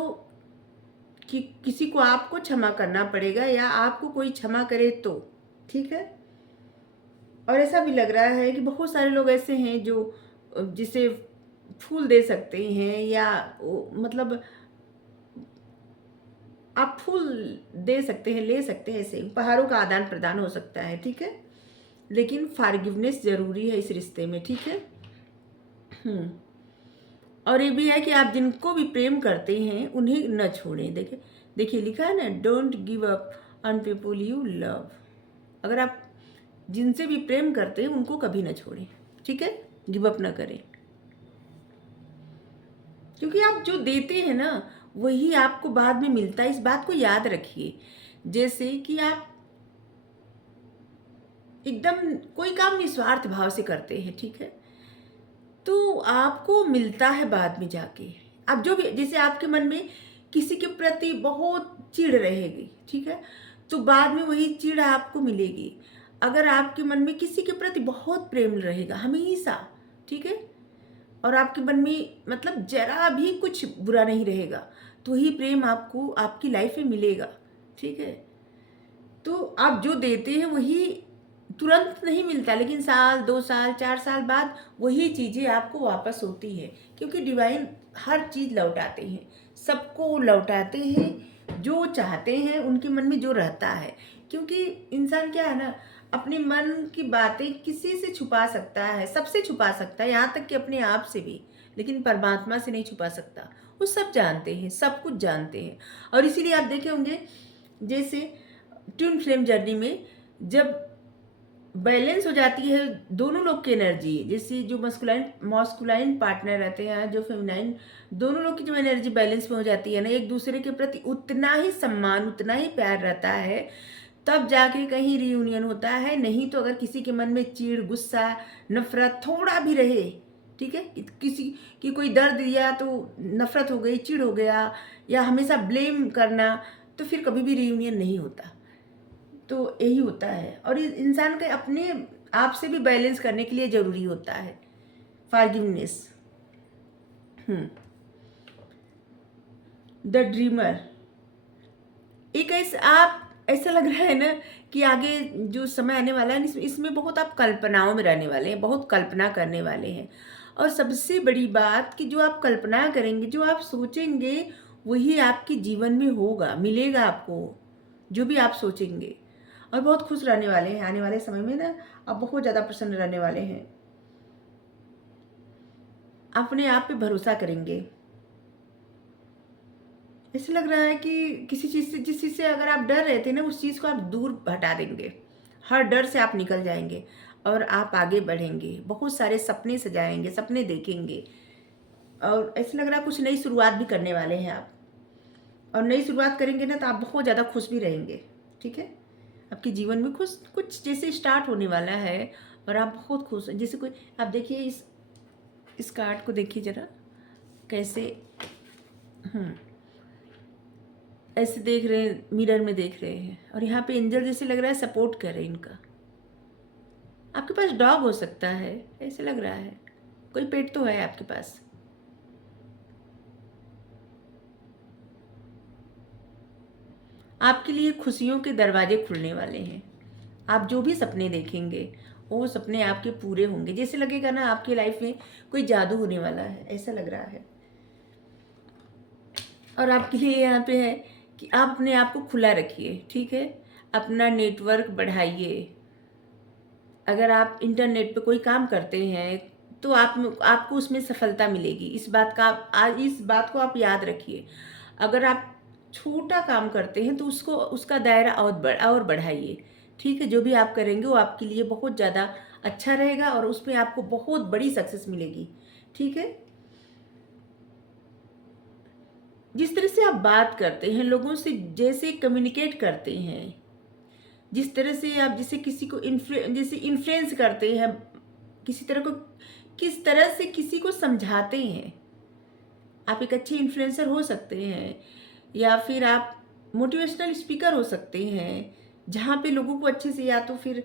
कि किसी को आपको क्षमा करना पड़ेगा, या आपको कोई क्षमा करे तो, ठीक है। और ऐसा भी लग रहा है कि बहुत सारे लोग ऐसे हैं जो जिसे फूल दे सकते हैं, या मतलब आप फूल दे सकते हैं, ले सकते हैं, ऐसे उपहारों का आदान प्रदान हो सकता है, ठीक है। लेकिन फॉरगिवनेस जरूरी है इस रिश्ते में, ठीक है। और ये भी है कि आप जिनको भी प्रेम करते हैं उन्हें न छोड़ें। देखिए लिखा है ना, don't give up on people you love. अगर आप जिनसे भी प्रेम करते हैं उनको कभी न छोड़ें, ठीक है, गिव अप ना करें। क्योंकि आप जो देते हैं ना वही आपको बाद में मिलता है। इस बात को याद रखिए। जैसे कि आप एकदम कोई काम निस्वार्थ भाव से करते हैं, ठीक है, तो आपको मिलता है बाद में जाके। आप जो भी, जैसे आपके मन में किसी के प्रति बहुत चिढ़ रहेगी, ठीक है, तो बाद में वही चिढ़ आपको मिलेगी। अगर आपके मन में किसी के प्रति बहुत प्रेम रहेगा हमेशा, ठीक है, और आपके मन में मतलब जरा भी कुछ बुरा नहीं रहेगा, तो वही प्रेम आपको आपकी लाइफ में मिलेगा, ठीक है। तो आप जो देते हैं वही तुरंत नहीं मिलता, लेकिन साल 2 साल 4 साल बाद वही चीज़ें आपको वापस होती है, क्योंकि डिवाइन हर चीज़ लौटाते हैं, सबको लौटाते हैं जो चाहते हैं, उनके मन में जो रहता है। क्योंकि इंसान क्या है ना, अपने मन की बातें किसी से छुपा सकता है, सबसे छुपा सकता है, यहाँ तक कि अपने आप से भी, लेकिन परमात्मा से नहीं छुपा सकता। वो सब जानते हैं, सब कुछ जानते हैं। और इसीलिए आप देखे होंगे, जैसे ट्विन फ्लेम जर्नी में जब बैलेंस हो जाती है दोनों लोग की एनर्जी, जैसे जो मस्कुलाइन पार्टनर रहते हैं, जो फेमिनाइन, दोनों लोग की जो एनर्जी बैलेंस में हो जाती है ना, एक दूसरे के प्रति उतना ही सम्मान, उतना ही प्यार रहता है, तब जाके कहीं रियूनियन होता है। नहीं तो अगर किसी के मन में चिढ़, गुस्सा, नफरत थोड़ा भी रहे, ठीक है, किसी की कोई दर्द दिया तो नफरत हो गई, चिढ़ हो गया, या हमेशा ब्लेम करना, तो फिर कभी भी रियूनियन नहीं होता। तो यही होता है। और इंसान के अपने आप से भी बैलेंस करने के लिए ज़रूरी होता है फॉरगिवनेस। द ड्रीमर एक ऐसा लग रहा है ना कि आगे जो समय आने वाला है इसमें बहुत आप कल्पनाओं में रहने वाले हैं, बहुत कल्पना करने वाले हैं। और सबसे बड़ी बात कि जो आप कल्पना करेंगे, जो आप सोचेंगे, वही आपके जीवन में होगा, मिलेगा आपको, जो भी आप सोचेंगे। और बहुत खुश रहने वाले हैं आने वाले समय में ना, आप बहुत ज़्यादा प्रसन्न रहने वाले हैं, अपने आप पे भरोसा करेंगे। ऐसे लग रहा है कि किसी चीज़ से, जिस चीज़ से अगर आप डर रहे थे ना, उस चीज़ को आप दूर हटा देंगे, हर डर से आप निकल जाएंगे और आप आगे बढ़ेंगे, बहुत सारे सपने सजाएंगे, सपने देखेंगे। और ऐसे लग रहा है कुछ नई शुरुआत भी करने वाले हैं आप। और नई शुरुआत करेंगे ना तो आप बहुत ज़्यादा खुश भी रहेंगे, ठीक है। आपके जीवन में कुछ जैसे स्टार्ट होने वाला है और आप बहुत खुश हैं। जैसे कोई, आप देखिए इस कार्ड को देखिए ज़रा, कैसे ऐसे देख रहे हैं, मिरर में देख रहे हैं, और यहाँ पे एंजल जैसे लग रहा है सपोर्ट कर रहे हैं इनका। आपके पास डॉग हो सकता है, ऐसे लग रहा है, कोई पेट तो है आपके पास। आपके लिए खुशियों के दरवाजे खुलने वाले हैं। आप जो भी सपने देखेंगे वो सपने आपके पूरे होंगे। जैसे लगेगा ना आपकी लाइफ में कोई जादू होने वाला है, ऐसा लग रहा है। और आपके लिए यहाँ पे है कि आप अपने आप को खुला रखिए, ठीक है, अपना नेटवर्क बढ़ाइए। अगर आप इंटरनेट पे कोई काम करते हैं तो आपको उसमें सफलता मिलेगी। इस बात को आप याद रखिए। अगर आप छोटा काम करते हैं तो उसका दायरा और बढ़ाइए, ठीक है। जो भी आप करेंगे वो आपके लिए बहुत ज़्यादा अच्छा रहेगा और उसमें आपको बहुत बड़ी सक्सेस मिलेगी, ठीक है। जिस तरह से आप बात करते हैं, लोगों से जैसे कम्युनिकेट करते हैं, जिस तरह से आप जैसे किसी को जैसे इन्फ्लुएंस करते हैं, किस तरह से किसी को समझाते हैं, आप एक अच्छे इन्फ्लुएंसर हो सकते हैं, या फिर आप मोटिवेशनल स्पीकर हो सकते हैं, जहाँ पे लोगों को अच्छे से, या तो फिर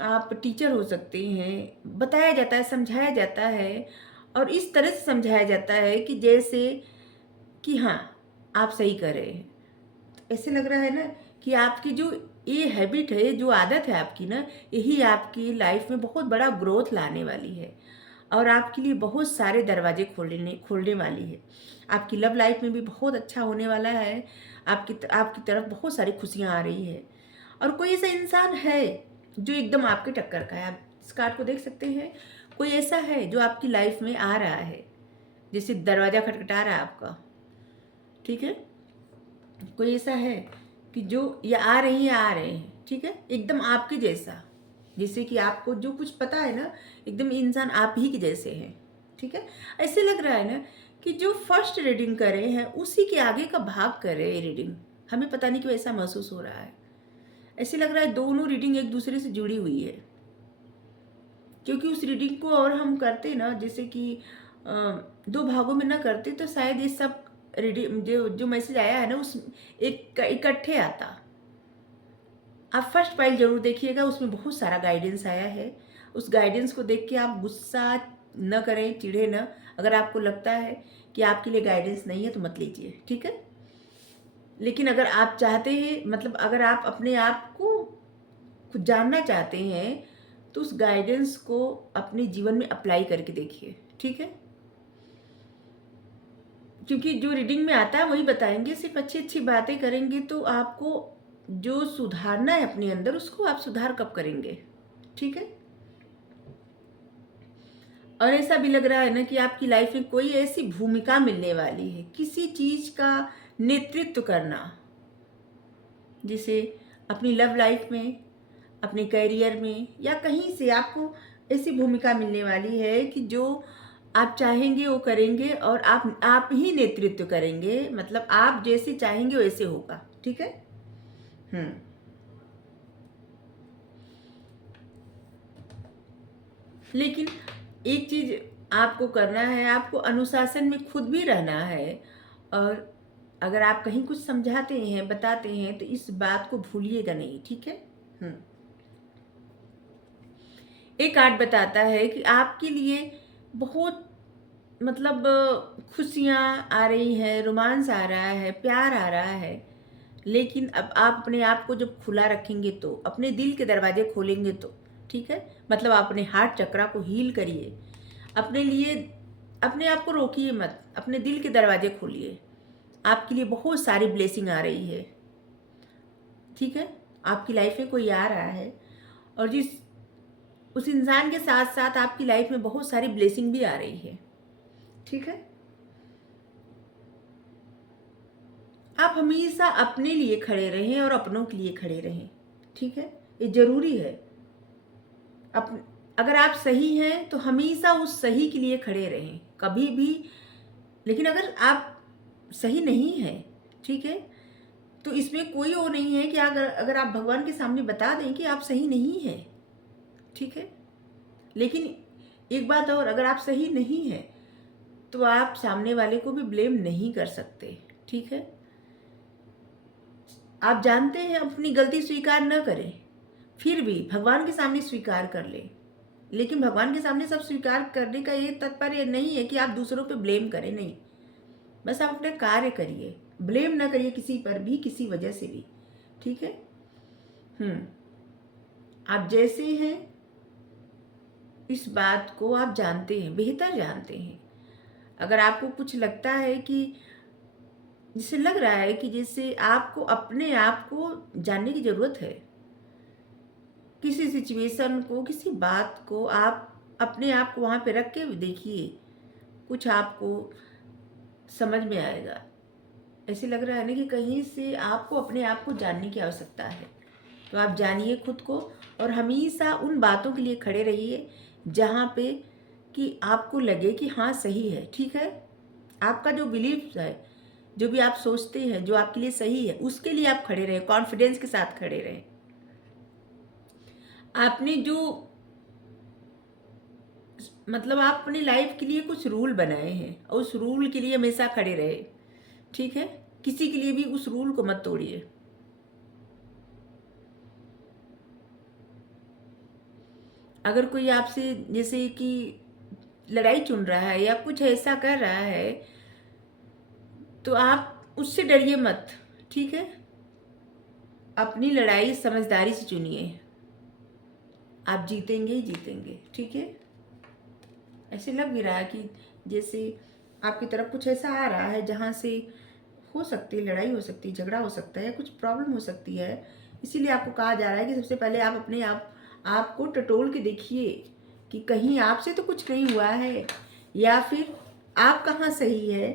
आप टीचर हो सकते हैं। बताया जाता है, समझाया जाता है, और इस तरह से समझाया जाता है कि जैसे कि हाँ, आप सही कर रहे हैं। तो ऐसे लग रहा है ना कि आपकी जो ये हैबिट है, जो आदत है आपकी ना, यही आपकी लाइफ में बहुत बड़ा ग्रोथ लाने वाली है और आपके लिए बहुत सारे दरवाजे खोलने वाली है। आपकी लव लाइफ में भी बहुत अच्छा होने वाला है। आपकी तरफ बहुत सारी खुशियाँ आ रही है। और कोई ऐसा इंसान है जो एकदम आपके टक्कर का है, आप इस कार्ड को देख सकते हैं। कोई ऐसा है जो आपकी लाइफ में आ रहा है, जैसे दरवाज़ा खटखटा रहा है आपका, ठीक है। कोई ऐसा है कि जो या आ रही है, आ रहे हैं, ठीक है, एकदम आपके जैसा, जैसे कि आपको जो कुछ पता है ना, एकदम इंसान आप ही के जैसे हैं, ठीक है। ऐसे लग रहा है ना कि जो फर्स्ट रीडिंग करे हैं उसी के आगे का भाग करे रीडिंग। हमें पता नहीं क्यों ऐसा महसूस हो रहा है, ऐसे लग रहा है दोनों रीडिंग एक दूसरे से जुड़ी हुई है। क्योंकि उस रीडिंग को और हम करते ना, जैसे कि दो भागों में ना करते तो शायद ये सब रीडिंग जो जो मैसेज आया है ना उस एक इकट्ठे आता। आप फर्स्ट फाइल जरूर देखिएगा, उसमें बहुत सारा गाइडेंस आया है। उस गाइडेंस को देख के आप गुस्सा न करें, चिढ़े न। अगर आपको लगता है कि आपके लिए गाइडेंस नहीं है तो मत लीजिए, ठीक है। लेकिन अगर आप चाहते हैं, मतलब अगर आप अपने आप को खुद जानना चाहते हैं तो उस गाइडेंस को अपने जीवन में अप्लाई करके देखिए, ठीक है। क्योंकि जो रीडिंग में आता है वही बताएंगे, सिर्फ अच्छी अच्छी बातें करेंगे तो आपको जो सुधारना है अपने अंदर उसको आप सुधार कब करेंगे, ठीक है। और ऐसा भी लग रहा है ना कि आपकी लाइफ में कोई ऐसी भूमिका मिलने वाली है, किसी चीज का नेतृत्व करना, जिसे अपनी लव लाइफ में, अपने करियर में या कहीं से आपको ऐसी भूमिका मिलने वाली है कि जो आप चाहेंगे वो करेंगे और आप ही नेतृत्व करेंगे। मतलब आप जैसे चाहेंगे वैसे होगा, ठीक है। हम्म लेकिन एक चीज आपको करना है, आपको अनुशासन में खुद भी रहना है। और अगर आप कहीं कुछ समझाते हैं, बताते हैं तो इस बात को भूलिएगा नहीं, ठीक है। हम्म एक कार्ड बताता है कि आपके लिए बहुत, मतलब खुशियाँ आ रही हैं, रोमांस आ रहा है, प्यार आ रहा है। लेकिन अब आप अपने आप को जब खुला रखेंगे तो, अपने दिल के दरवाजे खोलेंगे तो, ठीक है। मतलब आप अपने हार्ट चक्रा को हील करिए, अपने लिए अपने आप को रोकिए मत, अपने दिल के दरवाजे खोलिए। आपके लिए बहुत सारी ब्लेसिंग आ रही है, ठीक है। आपकी लाइफ में कोई आ रहा है और उस इंसान के साथ साथ आपकी लाइफ में बहुत सारी ब्लेसिंग भी आ रही है, ठीक है। आप हमेशा अपने लिए खड़े रहें और अपनों के लिए खड़े रहें, ठीक है। ये जरूरी है। अगर आप सही हैं तो हमेशा उस सही के लिए खड़े रहें, कभी भी। लेकिन अगर आप सही नहीं हैं, ठीक है, तो इसमें कोई वो नहीं है कि अगर आप भगवान के सामने बता दें कि आप सही नहीं हैं, ठीक है। लेकिन एक बात और, अगर आप सही नहीं हैं तो आप सामने वाले को भी ब्लेम नहीं कर सकते, ठीक है। आप जानते हैं अपनी गलती स्वीकार न करें, फिर भी भगवान के सामने स्वीकार कर ले। लेकिन भगवान के सामने सब स्वीकार करने का ये तात्पर्य नहीं है कि आप दूसरों पे ब्लेम करें, नहीं। बस आप अपना कार्य करिए, ब्लेम ना करिए किसी पर भी, किसी वजह से भी, ठीक है। आप जैसे हैं इस बात को आप जानते हैं, बेहतर जानते हैं। अगर आपको कुछ लगता है कि, जिससे लग रहा है कि जैसे आपको अपने आप को जानने की जरूरत है, किसी सिचुएशन को, किसी बात को आप अपने आप को वहाँ पे रख के देखिए, कुछ आपको समझ में आएगा। ऐसे लग रहा है ना कि कहीं से आपको अपने आप को जानने की आवश्यकता है, तो आप जानिए खुद को और हमेशा उन बातों के लिए खड़े रहिए जहाँ पे कि आपको लगे कि हाँ सही है, ठीक है। आपका जो बिलीफ है, जो भी आप सोचते हैं जो आपके लिए सही है, उसके लिए आप खड़े रहें, कॉन्फिडेंस के साथ खड़े रहें। आपने जो, मतलब आप अपनी लाइफ के लिए कुछ रूल बनाए हैं और उस रूल के लिए हमेशा खड़े रहे, ठीक है। किसी के लिए भी उस रूल को मत तोड़िए। अगर कोई आपसे जैसे कि लड़ाई चुन रहा है या कुछ ऐसा कर रहा है तो आप उससे डरिए मत, ठीक है। अपनी लड़ाई समझदारी से चुनिए, आप जीतेंगे ही जीतेंगे, ठीक है। ऐसे लग भी रहा है कि जैसे आपकी तरफ कुछ ऐसा आ रहा है जहाँ से हो सकती है लड़ाई, हो सकती है झगड़ा, हो सकता है कुछ प्रॉब्लम हो सकती है। इसीलिए आपको कहा जा रहा है कि सबसे पहले आप अपने आपको टटोल के देखिए कि कहीं आपसे तो कुछ नहीं हुआ है, या फिर आप कहाँ सही है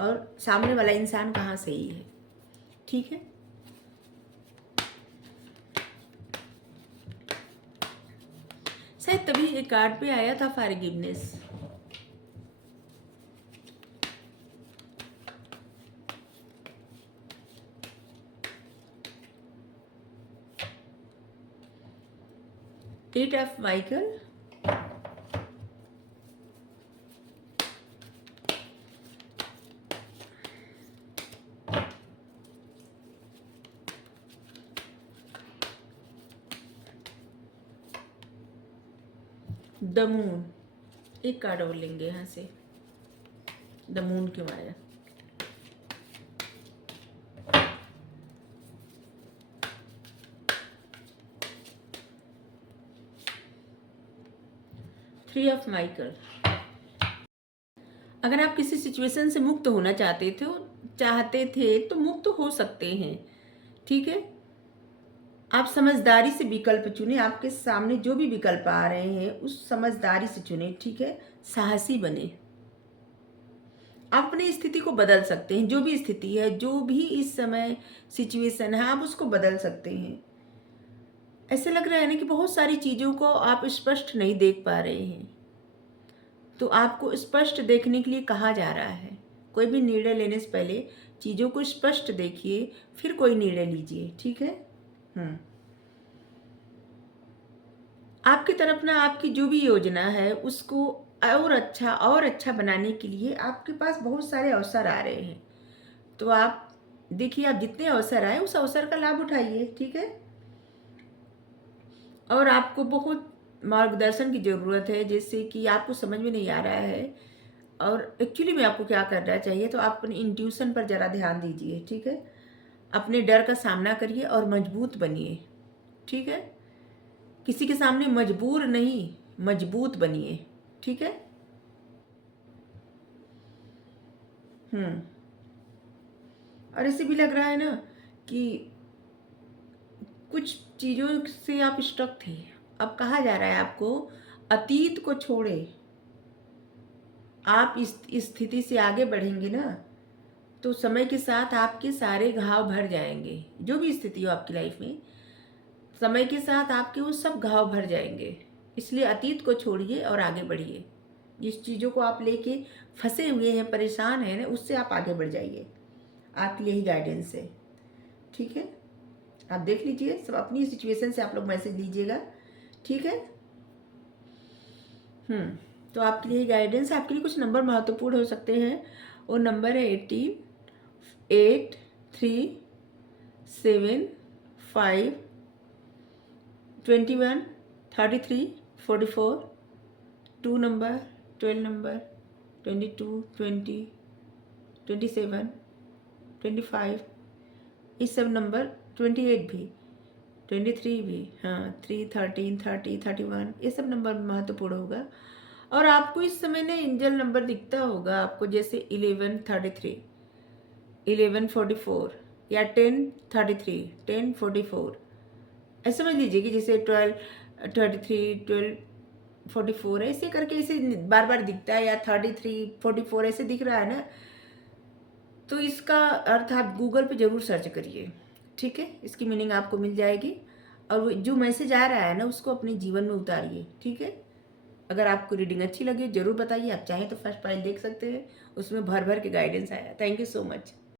और सामने वाला इंसान कहाँ सही है, ठीक है। शायद तभी एक कार्ड पे आया था forgiveness. 8 of Michael, the moon, एक कार्ड और लेंगे यहाँ से, द मून क्यों आया। Three of Michael. अगर आप किसी सिचुएशन से मुक्त होना चाहते थे तो मुक्त हो सकते हैं, ठीक है। आप समझदारी से विकल्प चुने, आपके सामने जो भी विकल्प आ रहे हैं उस समझदारी से चुने, ठीक है। साहसी बने, आप अपनी स्थिति को बदल सकते हैं। जो भी स्थिति है, जो भी इस समय सिचुएशन है, आप उसको बदल सकते हैं। ऐसे लग रहा है ना कि बहुत सारी चीज़ों को आप स्पष्ट नहीं देख पा रहे हैं, तो आपको स्पष्ट देखने के लिए कहा जा रहा है। कोई भी निर्णय लेने से पहले चीज़ों को स्पष्ट देखिए, फिर कोई निर्णय लीजिए, ठीक है। आपकी तरफ ना आपकी जो भी योजना है उसको और अच्छा बनाने के लिए आपके पास बहुत सारे अवसर आ रहे हैं। तो आप देखिए, आप जितने अवसर आए उस अवसर का लाभ उठाइए, ठीक है। और आपको बहुत मार्गदर्शन की ज़रूरत है, जैसे कि आपको समझ में नहीं आ रहा है और एक्चुअली में आपको क्या करना चाहिए। तो आप अपने इंट्यूशन पर ज़रा ध्यान दीजिए, ठीक है। अपने डर का सामना करिए और मजबूत बनिए, ठीक है। किसी के सामने मजबूर नहीं, मजबूत बनिए, ठीक है। और ऐसे भी लग रहा है ना कि कुछ चीज़ों से आप स्टक थे। अब कहा जा रहा है आपको अतीत को छोड़े, आप इस स्थिति से आगे बढ़ेंगे ना तो समय के साथ आपके सारे घाव भर जाएंगे। जो भी स्थिति हो आपकी लाइफ में, समय के साथ आपके वो सब घाव भर जाएंगे। इसलिए अतीत को छोड़िए और आगे बढ़िए। जिस चीज़ों को आप लेके फंसे हुए हैं, परेशान हैं ना, उससे आप आगे बढ़ जाइए। आपके लिए ही गाइडेंस है, ठीक है। आप देख लीजिए, सब अपनी सिचुएशन से आप लोग मैसेज लीजिएगा, ठीक है। तो आपके लिए गाइडेंस, आपके लिए कुछ नंबर महत्वपूर्ण हो सकते हैं। वो नंबर है 18, 8, 3, 7, 5, 21, 33, 44, 2 नंबर, 12 नंबर, 22, 20, 27, 25, ये सब नंबर, 28 भी, 23 भी, 3, 13, 30, 31, ये सब नंबर महत्वपूर्ण होगा। और आपको इस समय ना एंजल नंबर दिखता होगा आपको, जैसे 1133, 1144 या 1033, 1044। ऐसे समझ लीजिए कि जैसे 1233, 1244 ऐसे करके ऐसे बार बार दिखता है, या 33, 44 ऐसे दिख रहा है ना, तो इसका अर्थ आप गूगल पे ज़रूर सर्च करिए, ठीक है। इसकी मीनिंग आपको मिल जाएगी। और वो जो मैसेज आ रहा है ना उसको अपने जीवन में उतारिए, ठीक है। अगर आपको रीडिंग अच्छी लगे ज़रूर बताइए। आप चाहें तो फर्स्ट पाइल देख सकते हैं, उसमें भर भर के गाइडेंस आया। Thank you so much.